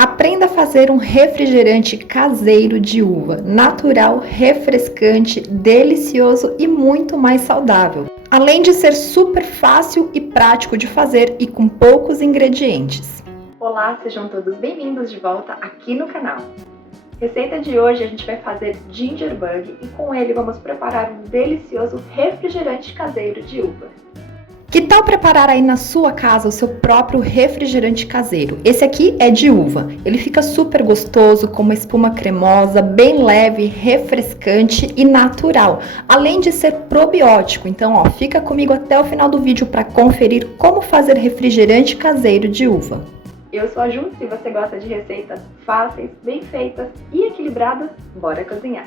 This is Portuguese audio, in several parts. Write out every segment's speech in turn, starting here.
Aprenda a fazer um refrigerante caseiro de uva, natural, refrescante, delicioso e muito mais saudável. Além de ser super fácil e prático de fazer e com poucos ingredientes. Olá, sejam todos bem-vindos de volta aqui no canal. Receita de hoje a gente vai fazer ginger bug e com ele vamos preparar um delicioso refrigerante caseiro de uva. Que tal preparar aí na sua casa o seu próprio refrigerante caseiro? Esse aqui é de uva. Ele fica super gostoso, com uma espuma cremosa, bem leve, refrescante e natural. Além de ser probiótico. Então, ó, fica comigo até o final do vídeo para conferir como fazer refrigerante caseiro de uva. Eu sou a Ju, se você gosta de receitas fáceis, bem feitas e equilibradas, bora cozinhar!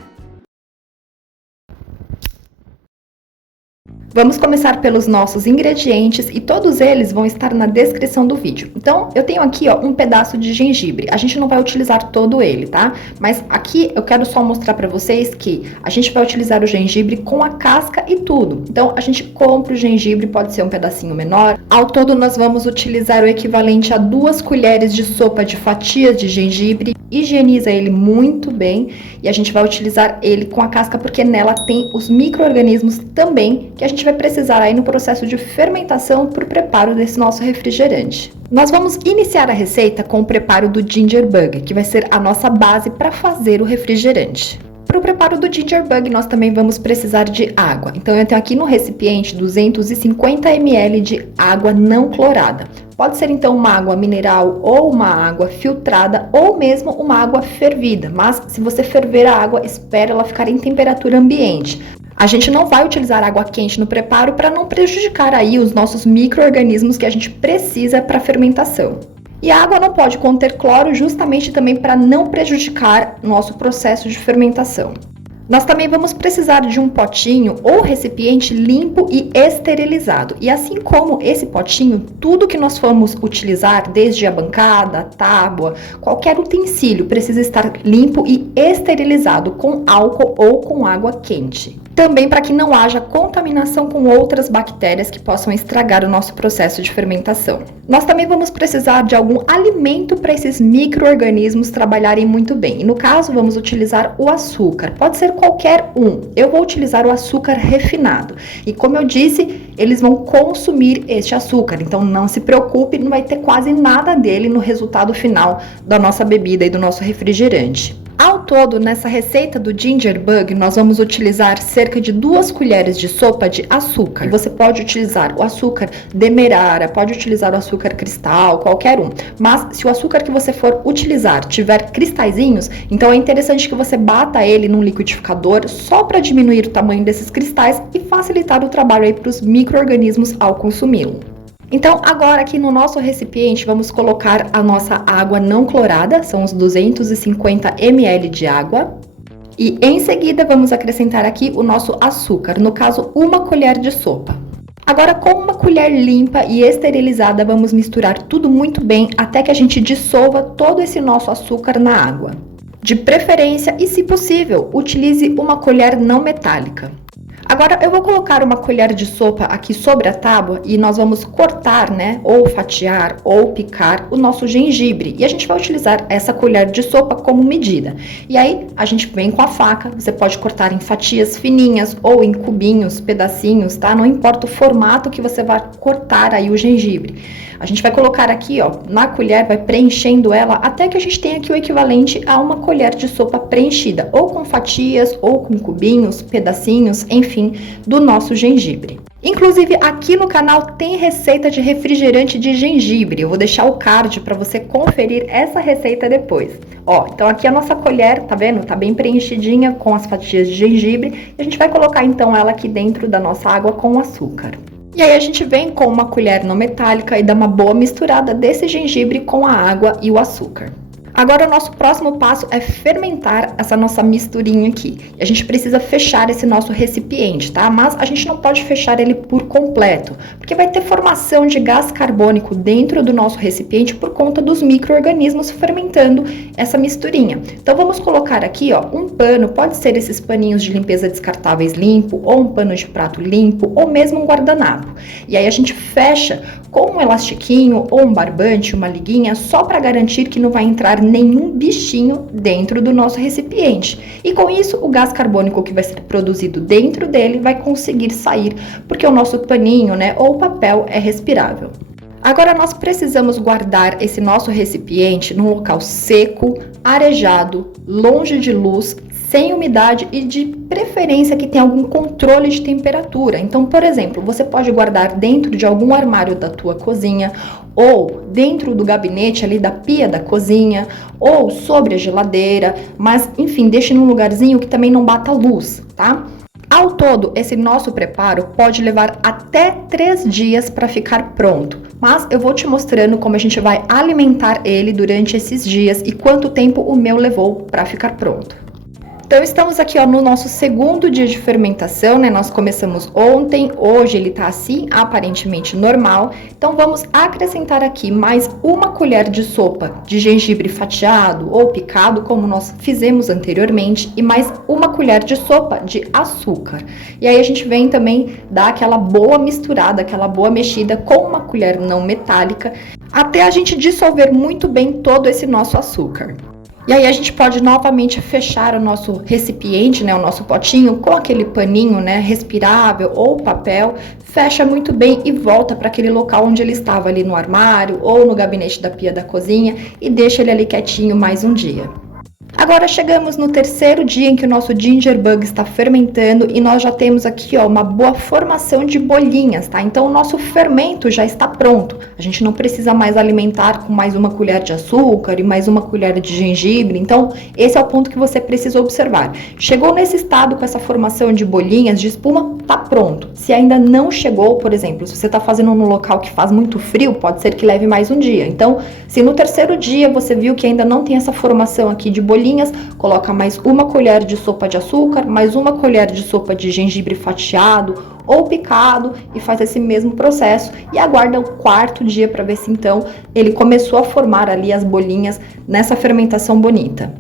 Vamos começar pelos nossos ingredientes e todos eles vão estar na descrição do vídeo. Então, eu tenho aqui, ó, um pedaço de gengibre. A gente não vai utilizar todo ele, tá? Mas aqui eu quero só mostrar pra vocês que a gente vai utilizar o gengibre com a casca e tudo. Então, a gente compra o gengibre, pode ser um pedacinho menor. Ao todo, nós vamos utilizar o equivalente a 2 colheres de sopa de fatias de gengibre. Higieniza ele muito bem e a gente vai utilizar ele com a casca porque nela tem os micro-organismos também que a gente vai precisar aí no processo de fermentação para o preparo desse nosso refrigerante. Nós vamos iniciar a receita com o preparo do ginger bug, que vai ser a nossa base para fazer o refrigerante. Para o preparo do ginger bug, nós também vamos precisar de água. Então, eu tenho aqui no recipiente 250 ml de água não clorada. Pode ser, então, uma água mineral ou uma água filtrada ou mesmo uma água fervida. Mas, se você ferver a água, espere ela ficar em temperatura ambiente. A gente não vai utilizar água quente no preparo para não prejudicar aí os nossos micro-organismos que a gente precisa para a fermentação. E a água não pode conter cloro justamente também para não prejudicar o nosso processo de fermentação. Nós também vamos precisar de um potinho ou recipiente limpo e esterilizado. E assim como esse potinho, tudo que nós formos utilizar, desde a bancada, a tábua, qualquer utensílio, precisa estar limpo e esterilizado com álcool ou com água quente. Também para que não haja contaminação com outras bactérias que possam estragar o nosso processo de fermentação. Nós também vamos precisar de algum alimento para esses micro-organismos trabalharem muito bem. E no caso, vamos utilizar o açúcar. Pode ser qualquer um. Eu vou utilizar o açúcar refinado. E como eu disse, eles vão consumir este açúcar. Então não se preocupe, não vai ter quase nada dele no resultado final da nossa bebida e do nosso refrigerante. Ao todo, nessa receita do ginger bug, nós vamos utilizar cerca de 2 colheres de sopa de açúcar. Você pode utilizar o açúcar demerara, pode utilizar o açúcar cristal, qualquer um. Mas se o açúcar que você for utilizar tiver cristalzinhos, então é interessante que você bata ele num liquidificador só para diminuir o tamanho desses cristais e facilitar o trabalho aí para os micro-organismos ao consumi-lo. Então, agora aqui no nosso recipiente, vamos colocar a nossa água não clorada, são os 250 ml de água. E em seguida, vamos acrescentar aqui o nosso açúcar, no caso, 1 colher de sopa. Agora, com uma colher limpa e esterilizada, vamos misturar tudo muito bem até que a gente dissolva todo esse nosso açúcar na água. De preferência, e se possível, utilize uma colher não metálica. Agora eu vou colocar uma colher de sopa aqui sobre a tábua e nós vamos cortar, né, ou fatiar ou picar o nosso gengibre. E a gente vai utilizar essa colher de sopa como medida. E aí a gente vem com a faca, você pode cortar em fatias fininhas ou em cubinhos, pedacinhos, tá? Não importa o formato que você vai cortar aí o gengibre. A gente vai colocar aqui, ó, na colher, vai preenchendo ela até que a gente tenha aqui o equivalente a uma colher de sopa preenchida, ou com fatias, ou com cubinhos, pedacinhos, enfim, do nosso gengibre. Inclusive, aqui no canal tem receita de refrigerante de gengibre. Eu vou deixar o card para você conferir essa receita depois. Ó, então aqui a nossa colher, tá vendo? Tá bem preenchidinha com as fatias de gengibre. E a gente vai colocar então ela aqui dentro da nossa água com açúcar. E aí a gente vem com uma colher não metálica e dá uma boa misturada desse gengibre com a água e o açúcar. Agora o nosso próximo passo é fermentar essa nossa misturinha aqui. E a gente precisa fechar esse nosso recipiente, tá? Mas a gente não pode fechar ele por completo, porque vai ter formação de gás carbônico dentro do nosso recipiente por conta dos micro-organismos fermentando essa misturinha. Então vamos colocar aqui, ó, um pano, pode ser esses paninhos de limpeza descartáveis limpo, ou um pano de prato limpo, ou mesmo um guardanapo. E aí a gente fecha com um elastiquinho ou um barbante, uma liguinha, só para garantir que não vai entrar guardar nenhum bichinho dentro do nosso recipiente. E com isso, o gás carbônico que vai ser produzido dentro dele vai conseguir sair, porque o nosso paninho, né, ou papel é respirável. Agora nós precisamos guardar esse nosso recipiente num local seco, arejado, longe de luz, sem umidade e de preferência que tenha algum controle de temperatura. Então, por exemplo, você pode guardar dentro de algum armário da tua cozinha, ou dentro do gabinete ali da pia da cozinha, ou sobre a geladeira, mas enfim, deixe num lugarzinho que também não bata luz, tá? Ao todo, esse nosso preparo pode levar até 3 dias para ficar pronto, mas eu vou te mostrando como a gente vai alimentar ele durante esses dias e quanto tempo o meu levou para ficar pronto. Então, estamos aqui ó, no nosso segundo dia de fermentação, né? Nós começamos ontem, hoje ele tá assim, aparentemente normal. Então, vamos acrescentar aqui mais 1 colher de sopa de gengibre fatiado ou picado, como nós fizemos anteriormente, e mais 1 colher de sopa de açúcar. E aí, a gente vem também dar aquela boa misturada, aquela boa mexida com uma colher não metálica, até a gente dissolver muito bem todo esse nosso açúcar. E aí a gente pode novamente fechar o nosso recipiente, né, o nosso potinho com aquele paninho, né, respirável ou papel, fecha muito bem e volta para aquele local onde ele estava ali no armário ou no gabinete da pia da cozinha e deixa ele ali quietinho mais um dia. Agora chegamos no terceiro dia em que o nosso ginger bug está fermentando e nós já temos aqui ó, uma boa formação de bolinhas, tá? Então o nosso fermento já está pronto. A gente não precisa mais alimentar com mais 1 colher de açúcar e mais 1 colher de gengibre. Então esse é o ponto que você precisa observar. Chegou nesse estado com essa formação de bolinhas, de espuma, tá pronto. Se ainda não chegou, por exemplo, se você está fazendo num local que faz muito frio, pode ser que leve mais um dia. Então, se no terceiro dia você viu que ainda não tem essa formação aqui de bolinhas, coloca mais 1 colher de sopa de açúcar, mais 1 colher de sopa de gengibre fatiado ou picado e faz esse mesmo processo e aguarda o 4º dia para ver se então ele começou a formar ali as bolinhas nessa fermentação bonita.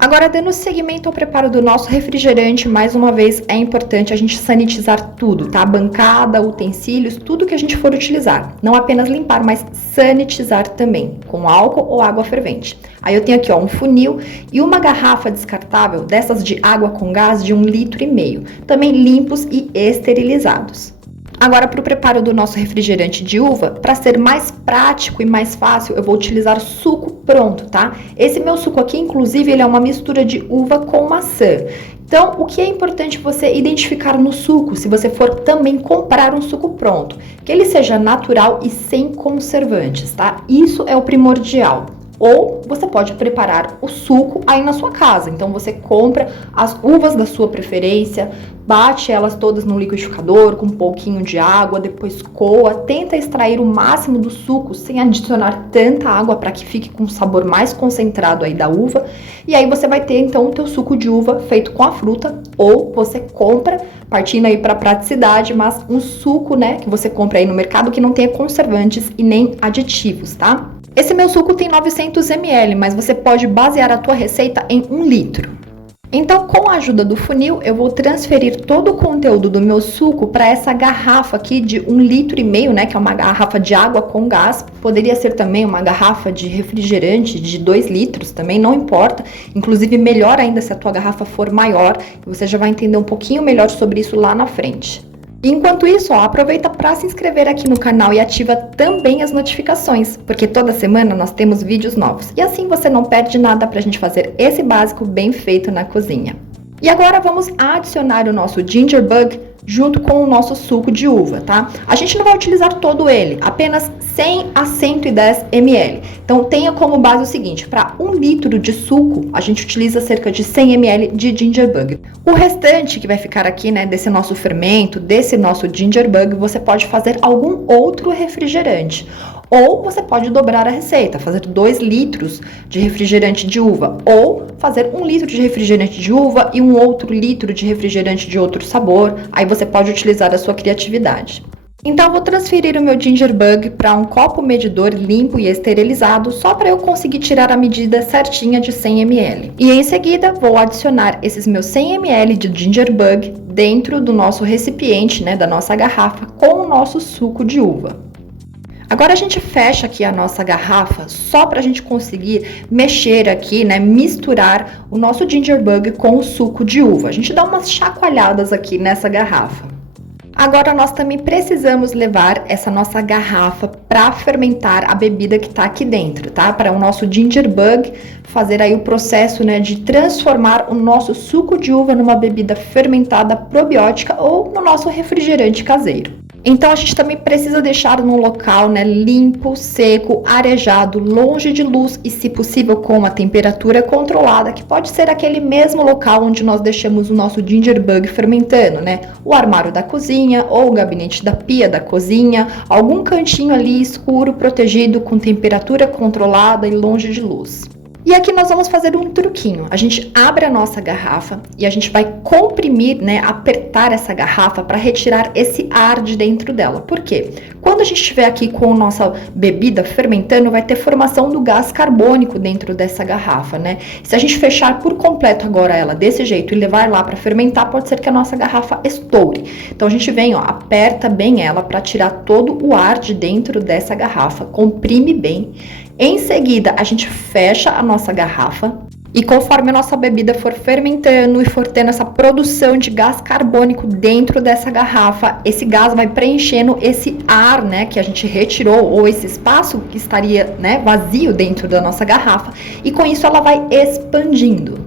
Agora, dando seguimento ao preparo do nosso refrigerante, mais uma vez é importante a gente sanitizar tudo, tá? Bancada, utensílios, tudo que a gente for utilizar. Não apenas limpar, mas sanitizar também, com álcool ou água fervente. Aí eu tenho aqui ó, um funil e uma garrafa descartável dessas de água com gás de 1,5 litro, também limpos e esterilizados. Agora, para o preparo do nosso refrigerante de uva, para ser mais prático e mais fácil, eu vou utilizar suco pronto, tá? Esse meu suco aqui, inclusive, ele é uma mistura de uva com maçã. Então, o que é importante você identificar no suco, se você for também comprar um suco pronto? Que ele seja natural e sem conservantes, tá? Isso é o primordial. Ou você pode preparar o suco aí na sua casa. Então você compra as uvas da sua preferência, bate elas todas no liquidificador com um pouquinho de água, depois coa, tenta extrair o máximo do suco sem adicionar tanta água para que fique com um sabor mais concentrado aí da uva. E aí você vai ter então o teu suco de uva feito com a fruta, ou você compra, partindo aí para praticidade, mas um suco, né, que você compra aí no mercado que não tenha conservantes e nem aditivos, tá? Esse meu suco tem 900 ml, mas você pode basear a tua receita em 1 litro. Então, com a ajuda do funil, eu vou transferir todo o conteúdo do meu suco para essa garrafa aqui de 1,5 litro, né, que é uma garrafa de água com gás. Poderia ser também uma garrafa de refrigerante de 2 litros, também não importa. Inclusive, melhor ainda se a tua garrafa for maior, e você já vai entender um pouquinho melhor sobre isso lá na frente. Enquanto isso, ó, aproveita para se inscrever aqui no canal e ativa também as notificações, porque toda semana nós temos vídeos novos. E assim você não perde nada para a gente fazer esse básico bem feito na cozinha. E agora vamos adicionar o nosso ginger bug junto com o nosso suco de uva, tá? A gente não vai utilizar todo ele, apenas 100 a 110 ml. Então tenha como base o seguinte, para 1 litro de suco, a gente utiliza cerca de 100 ml de ginger bug. O restante que vai ficar aqui, né, desse nosso fermento, desse nosso ginger bug, você pode fazer algum outro refrigerante. Ou você pode dobrar a receita, fazer 2 litros de refrigerante de uva, ou fazer 1 litro de refrigerante de uva e um outro litro de refrigerante de outro sabor. Aí você pode utilizar a sua criatividade. Então, eu vou transferir o meu ginger bug para um copo medidor limpo e esterilizado, só para eu conseguir tirar a medida certinha de 100 ml. E em seguida, vou adicionar esses meus 100 ml de ginger bug dentro do nosso recipiente, né, da nossa garrafa, com o nosso suco de uva. Agora a gente fecha aqui a nossa garrafa só para a gente conseguir mexer aqui, né, misturar o nosso ginger bug com o suco de uva. A gente dá umas chacoalhadas aqui nessa garrafa. Agora nós também precisamos levar essa nossa garrafa para fermentar a bebida que está aqui dentro, tá? Para o nosso ginger bug fazer aí o processo, né, de transformar o nosso suco de uva numa bebida fermentada probiótica ou no nosso refrigerante caseiro. Então a gente também precisa deixar num local, né, limpo, seco, arejado, longe de luz e, se possível, com uma temperatura controlada, que pode ser aquele mesmo local onde nós deixamos o nosso ginger bug fermentando, né? O armário da cozinha ou o gabinete da pia da cozinha, algum cantinho ali escuro, protegido, com temperatura controlada e longe de luz. E aqui nós vamos fazer um truquinho. A gente abre a nossa garrafa e a gente vai comprimir, né, apertar essa garrafa para retirar esse ar de dentro dela. Por quê? Quando a gente estiver aqui com a nossa bebida fermentando, vai ter formação do gás carbônico dentro dessa garrafa, né? Se a gente fechar por completo agora ela desse jeito e levar lá para fermentar, pode ser que a nossa garrafa estoure. Então a gente vem, ó, aperta bem ela para tirar todo o ar de dentro dessa garrafa, comprime bem. Em seguida, a gente fecha a nossa garrafa e, conforme a nossa bebida for fermentando e for tendo essa produção de gás carbônico dentro dessa garrafa, esse gás vai preenchendo esse ar, né, que a gente retirou, ou esse espaço que estaria, né, vazio dentro da nossa garrafa, e com isso ela vai expandindo.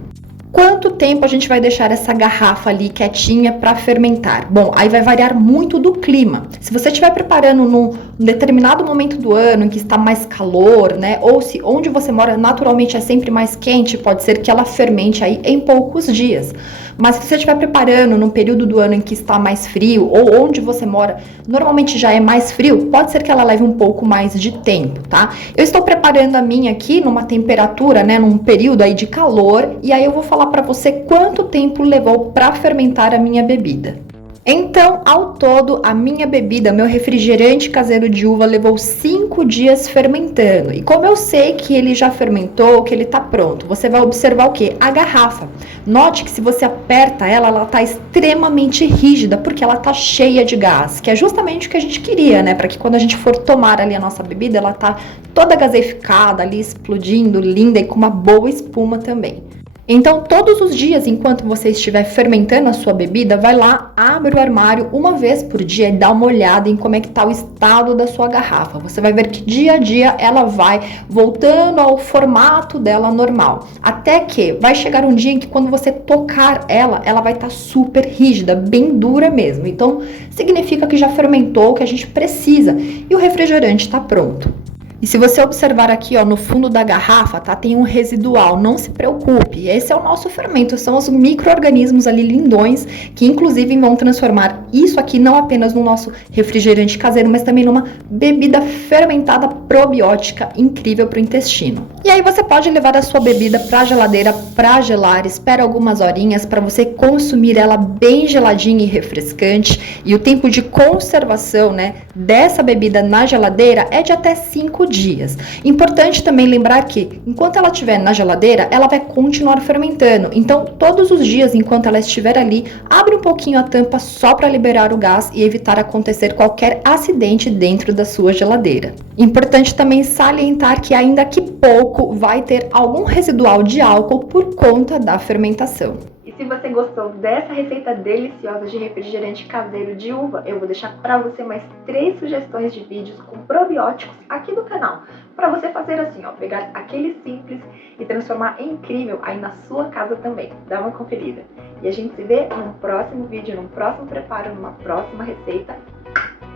Quanto tempo a gente vai deixar essa garrafa ali quietinha para fermentar? Bom, aí vai variar muito do clima. Se você estiver preparando num determinado momento do ano em que está mais calor, né? Ou se onde você mora naturalmente é sempre mais quente, pode ser que ela fermente aí em poucos dias. Mas se você estiver preparando num período do ano em que está mais frio, ou onde você mora normalmente já é mais frio, pode ser que ela leve um pouco mais de tempo, tá? Eu estou preparando a minha aqui numa temperatura, né, num período aí de calor, e aí eu vou falar para você quanto tempo levou para fermentar a minha bebida. Então, ao todo, a minha bebida, meu refrigerante caseiro de uva, levou 5 dias fermentando. E como eu sei que ele já fermentou, que ele tá pronto, você vai observar o quê? A garrafa. Note que se você aperta ela, ela tá extremamente rígida, porque ela tá cheia de gás, que é justamente o que a gente queria, né? Para que quando a gente for tomar ali a nossa bebida, ela tá toda gaseificada ali, explodindo, linda e com uma boa espuma também. Então, todos os dias, enquanto você estiver fermentando a sua bebida, vai lá, abre o armário uma vez por dia e dá uma olhada em como é que está o estado da sua garrafa. Você vai ver que dia a dia ela vai voltando ao formato dela normal. Até que vai chegar um dia em que quando você tocar ela, ela vai estar super rígida, bem dura mesmo. Então, significa que já fermentou o que a gente precisa e o refrigerante está pronto. E se você observar aqui, ó, no fundo da garrafa, tá, tem um residual, não se preocupe, esse é o nosso fermento, são os micro-organismos ali lindões, que inclusive vão transformar isso aqui não apenas no nosso refrigerante caseiro, mas também numa bebida fermentada probiótica incrível para o intestino. E aí você pode levar a sua bebida para a geladeira para gelar, espera algumas horinhas para você consumir ela bem geladinha e refrescante, e o tempo de conservação, né, dessa bebida na geladeira é de até 5 dias. Importante também lembrar que, enquanto ela estiver na geladeira, ela vai continuar fermentando. Então, todos os dias, enquanto ela estiver ali, abre um pouquinho a tampa só para liberar o gás e evitar acontecer qualquer acidente dentro da sua geladeira. Importante também salientar que ainda que pouco vai ter algum residual de álcool por conta da fermentação. E se você gostou dessa receita deliciosa de refrigerante caseiro de uva, eu vou deixar para você mais 3 sugestões de vídeos com probióticos aqui do canal, para você fazer assim, ó, pegar aquele simples e transformar em incrível aí na sua casa também. Dá uma conferida. E a gente se vê num próximo vídeo, num próximo preparo, numa próxima receita.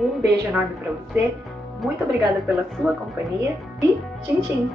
Um beijo enorme para você, muito obrigada pela sua companhia e tchim tchim!